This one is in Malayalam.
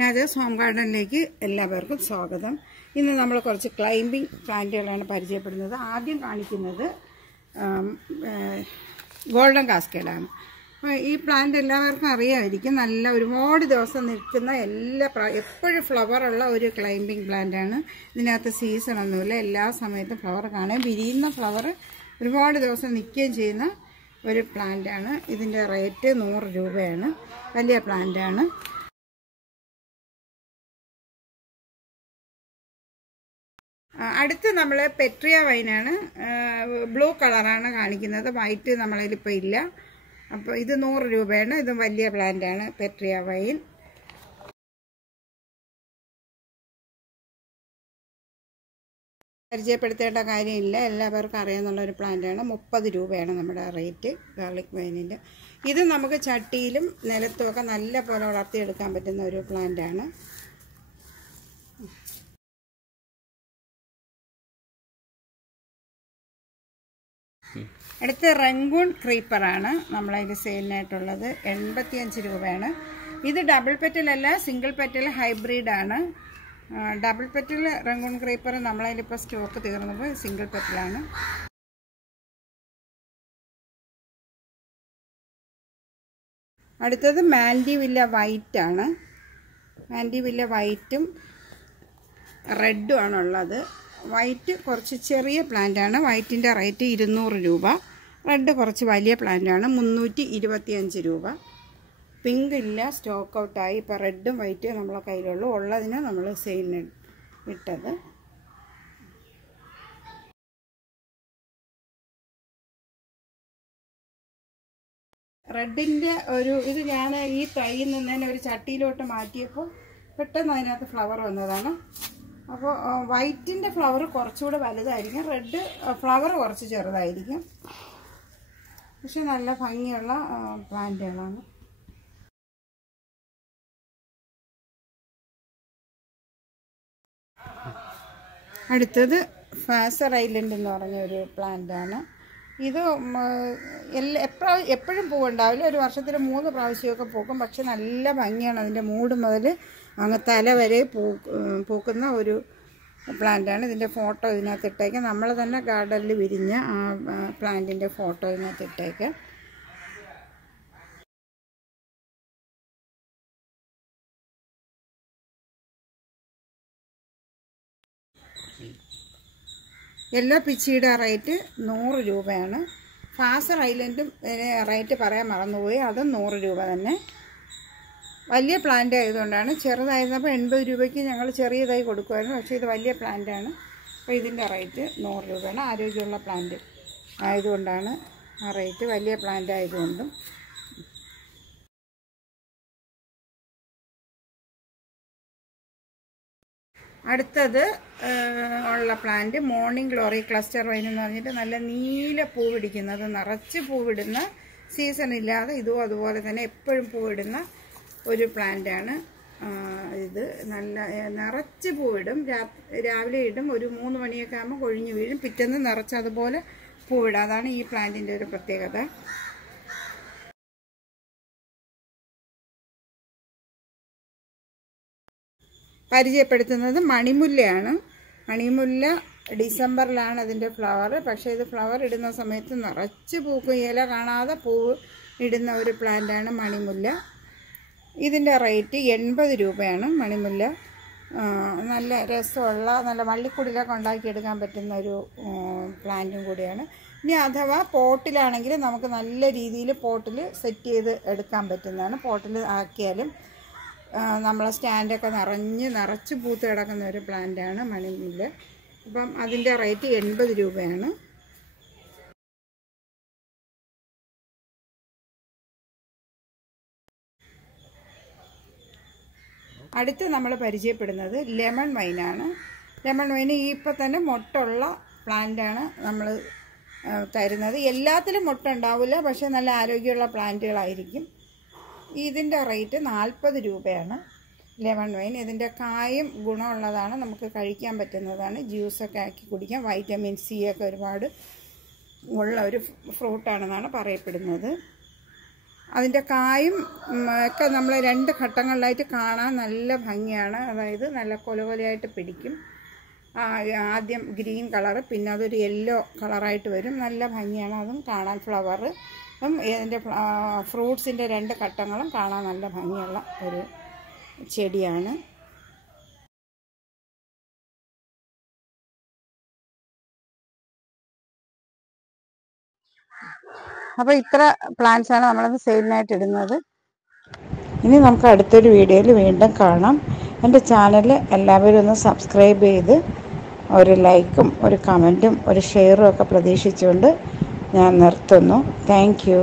നാജേഴ്സ് ഹോം ഗാർഡനിലേക്ക് എല്ലാവർക്കും സ്വാഗതം. ഇന്ന് നമ്മൾ കുറച്ച് ക്ലൈംബിംഗ് പ്ലാന്റുകളാണ് പരിചയപ്പെടുന്നത്. ആദ്യം കാണിക്കുന്നത് ഗോൾഡൻ കാസ്കേഡാണ്. ഈ പ്ലാന്റ് എല്ലാവർക്കും അറിയാമായിരിക്കും. നല്ല ഒരുപാട് ദിവസം നിൽക്കുന്ന എപ്പോഴും ഫ്ലവറുള്ള ഒരു ക്ലൈംബിംഗ് പ്ലാന്റാണ്. ഇതിനകത്ത് സീസണൊന്നുമില്ല, എല്ലാ സമയത്തും ഫ്ലവർ കാണാൻ, വിരിയുന്ന ഫ്ലവർ ഒരുപാട് ദിവസം നിൽക്കുകയും ചെയ്യുന്ന ഒരു പ്ലാന്റാണ്. ഇതിൻ്റെ റേറ്റ് 100 രൂപയാണ്. വലിയ പ്ലാന്റാണ്. അടുത്ത് നമ്മൾ പെട്രിയ വൈനാണ്. ബ്ലൂ കളറാണ് കാണിക്കുന്നത്, വൈറ്റ് നമ്മളതിലിപ്പോൾ ഇല്ല. അപ്പോൾ ഇത് 100 രൂപയാണ്. ഇത് വലിയ പ്ലാന്റാണ് പെട്രിയ വൈൻ. പരിചയപ്പെടുത്തേണ്ട കാര്യമില്ല, എല്ലാവർക്കും അറിയാവുന്നൊരു പ്ലാന്റാണ്. 30 രൂപയാണ് നമ്മുടെ റേറ്റ് ഗാർലിക് വൈനിൻ്റെ. ഇത് നമുക്ക് ചട്ടിയിലും നിലത്തുമൊക്കെ നല്ല പോലെ വളർത്തിയെടുക്കാൻ പറ്റുന്ന ഒരു പ്ലാന്റാണ്. അടുത്ത് റംഗൂൺ ക്രീപ്പറാണ് നമ്മളതിൽ സെയിലിനായിട്ടുള്ളത്. 85 രൂപയാണ്. ഇത് ഡബിൾ പെറ്റലല്ല, സിംഗിൾ പെറ്റൽ ഹൈബ്രിഡാണ്. ഡബിൾ പെറ്റൽ റംഗൂൺ ക്രീപ്പർ നമ്മളതിലിപ്പോൾ സ്റ്റോക്ക് തീർന്നപ്പോൾ സിംഗിൾ പെറ്റലാണ്. അടുത്തത് മാൻഡിവില്ല വൈറ്റാണ്. മാൻഡിവില്ല വൈറ്റും റെഡും ആണുള്ളത്. വൈറ്റ് കുറച്ച് ചെറിയ പ്ലാന്റാണ്. വൈറ്റിൻ്റെ റേറ്റ് 200 രൂപ. റെഡ് കുറച്ച് വലിയ പ്ലാന്റാണ്, 325 രൂപ. പിങ്ക് ഇല്ല, സ്റ്റോക്ക് ഔട്ടായി. ഇപ്പോൾ റെഡും വൈറ്റും നമ്മളെ കയ്യിലുള്ളൂ. ഉള്ളതിന് നമ്മൾ സെയിലിന് ഇട്ടത്. റെഡിൻ്റെ ഇത് ഞാൻ ഈ തൈയിൽ നിന്ന് തന്നെ ഒരു ചട്ടിയിലോട്ട് മാറ്റിയപ്പോൾ പെട്ടെന്ന് അതിനകത്ത് ഫ്ലവർ വന്നതാണ്. അപ്പോൾ വൈറ്റിൻ്റെ ഫ്ലവർ കുറച്ചുകൂടെ വലുതായിരിക്കും, റെഡ് ഫ്ലവർ കുറച്ച് ചെറുതായിരിക്കും. പക്ഷെ നല്ല ഭംഗിയുള്ള പ്ലാന്റുകളാണ്. അടുത്തത് ഫാസർ ഐലൻഡ് എന്ന് പറഞ്ഞ ഒരു പ്ലാന്റാണ്. ഇത് എപ്പോഴും പൂവുണ്ടാവില്ല, ഒരു വർഷത്തിൽ 3 പ്രാവശ്യമൊക്കെ പൂക്കും. പക്ഷെ നല്ല ഭംഗിയാണ്. അതിൻ്റെ മൂട് മുതൽ അങ്ങ് തല വരെ പൂക്കുന്ന ഒരു പ്ലാന്റാണ്. ഇതിൻ്റെ ഫോട്ടോ ഇതിനകത്ത് ഇട്ടേക്കാം. നമ്മൾ തന്നെ ഗാർഡനിൽ വിരിഞ്ഞ ആ പ്ലാന്റിൻ്റെ ഫോട്ടോ ഇതിനകത്ത് ഇട്ടേക്കാം. യെല്ലോ പിച്ചിയുടെ റേറ്റ് 100 രൂപയാണ്. ഫാസർ ഐലൻഡും റേറ്റ് പറയാൻ മറന്നുപോയി, അതും 100 രൂപ തന്നെ. വലിയ പ്ലാന്റ് ആയതുകൊണ്ടാണ്. ചെറുതായിരുന്നപ്പോൾ 80 രൂപയ്ക്ക് ഞങ്ങൾ ചെറിയതായി കൊടുക്കുമായിരുന്നു. പക്ഷേ ഇത് വലിയ പ്ലാന്റാണ്. അപ്പോൾ ഇതിൻ്റെ റേറ്റ് 100 രൂപയാണ്. ആരോഗ്യമുള്ള പ്ലാന്റ് ആയതുകൊണ്ടാണ് ആ റേറ്റ്, വലിയ പ്ലാന്റ് ആയതുകൊണ്ടും. അടുത്തത് ഉള്ള plant morning glory cluster wine എന്ന് പറഞ്ഞിട്ട് നല്ല നീല പൂ പിടിക്കുന്നത്, നിറച്ച് പൂവിടുന്ന, സീസൺ ഇല്ലാതെ ഇതും അതുപോലെ തന്നെ എപ്പോഴും പൂവിടുന്ന ഒരു പ്ലാന്റാണ്. ഇത് നല്ല നിറച്ച് പൂവിടും. രാവിലെ ഇടും, ഒരു 3 മണിയൊക്കെ ആകുമ്പോൾ കൊഴിഞ്ഞു വീഴും. പിറ്റേന്ന് നിറച്ച് അതുപോലെ പൂവിടും. അതാണ് ഈ പ്ലാന്റിൻ്റെ ഒരു പ്രത്യേകത. പരിചയപ്പെടുത്തുന്നത് മണിമുല്ലയാണ്. മണിമുല്ല ഡിസംബറിലാണ് അതിൻ്റെ ഫ്ലവർ. പക്ഷേ ഇത് ഫ്ലവർ ഇടുന്ന സമയത്ത് നിറച്ച് പൂക്കും. ഇല കാണാതെ പൂവ് ഇടുന്ന ഒരു പ്ലാന്റാണ് മണിമുല്ല. ഇതിൻ്റെ റേറ്റ് 80 രൂപയാണ്. മണിമുല്ല നല്ല രസമുള്ള, നല്ല വള്ളിക്കുടിലൊക്കെ ഉണ്ടാക്കിയെടുക്കാൻ പറ്റുന്ന ഒരു പ്ലാന്റും കൂടിയാണ്. ഇനി അഥവാ പോട്ടിലാണെങ്കിൽ നമുക്ക് നല്ല രീതിയിൽ പോട്ടിൽ സെറ്റ് ചെയ്ത് എടുക്കാൻ പറ്റുന്നതാണ്. പോട്ടിൽ ആക്കിയാലും നമ്മളെ സ്റ്റാൻഡൊക്കെ നിറച്ച് പൂത്ത് കിടക്കുന്ന ഒരു പ്ലാന്റാണ് മണിമുല്ല. അപ്പം അതിൻ്റെ റേറ്റ് 80 രൂപയാണ്. അടുത്ത് നമ്മൾ പരിചയപ്പെടുന്നത് ലെമൺ വൈനാണ്. ലെമൺ വൈൻ ഇപ്പോൾ തന്നെ മൊട്ടുള്ള പ്ലാന്റാണ് നമ്മൾ തരുന്നത്. എല്ലാത്തിലും മൊട്ട ഉണ്ടാവില്ല, പക്ഷേ നല്ല ആരോഗ്യമുള്ള പ്ലാന്റുകളായിരിക്കും. ഇതിൻ്റെ റേറ്റ് 40 രൂപയാണ്. ലെമൺ വൈൻ ഇതിൻ്റെ കായും ഗുണമുള്ളതാണ്, നമുക്ക് കഴിക്കാൻ പറ്റുന്നതാണ്. ജ്യൂസൊക്കെ ആക്കി കുടിക്കാം. വൈറ്റമിൻ സി ഒക്കെ ഒരുപാട് ഉള്ള ഒരു ഫ്രൂട്ടാണെന്നാണ് പറയപ്പെടുന്നത്. അതിൻ്റെ കായും ഒക്കെ നമ്മൾ 2 ഘട്ടങ്ങളിലായിട്ട് കാണാൻ നല്ല ഭംഗിയാണ്. അതായത് നല്ല കൊലകൊലയായിട്ട് പിടിക്കും. ആദ്യം ഗ്രീൻ കളറ്, പിന്നെ അതൊരു യെല്ലോ കളറായിട്ട് വരും. നല്ല ഭംഗിയാണ് അതും കാണാൻ. ഫ്ലവർ ഇതിൻ്റെ ഫ്രൂട്ട്സിൻ്റെ 2 ഘട്ടങ്ങളും കാണാൻ നല്ല ഭംഗിയുള്ള ഒരു ചെടിയാണ്. അപ്പോൾ ഇത്ര പ്ലാന്റ്സാണ് നമ്മളത് സെയിലിനായിട്ട് ഇടുന്നത്. ഇനി നമുക്ക് അടുത്തൊരു വീഡിയോയിൽ വീണ്ടും കാണാം. എൻ്റെ ചാനൽ എല്ലാവരും ഒന്ന് സബ്സ്ക്രൈബ് ചെയ്ത് ഒരു ലൈക്കും ഒരു കമൻറ്റും ഒരു ഷെയറും ഒക്കെ പ്രതീക്ഷിച്ചുകൊണ്ട് ഞാൻ നിർത്തുന്നു. Thank you.